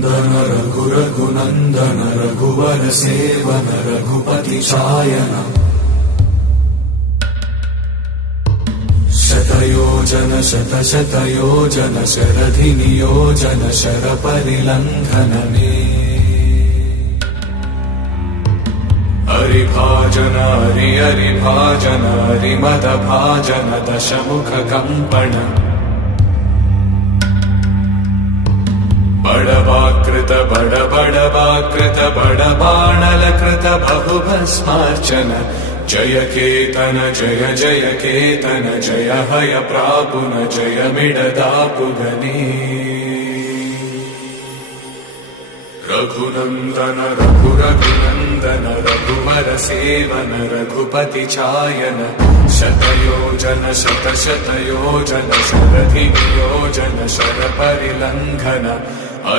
रघुनन्दन रघुरघुनन्दन रघुवर सेवन रघुपति चायन शतयोजन शतशतयोजन शरधि नियोजन शरपरिलङ्घन मे हरिभाजन हरिभाजन हरिमदभाजन दशमुख कंपन बड़वाकृत बड़बाणलकृत बहुभस्मार्चन जय केतन जय जय केतन जय हय प्रापुन जय मिडदापुगनी रघुनन्दन रघुरघुनन्दन रघुवर सेवन रघुपति चायन शतयोजन शतशतयोजन शरधि नियोजन शरपरिलङ्घन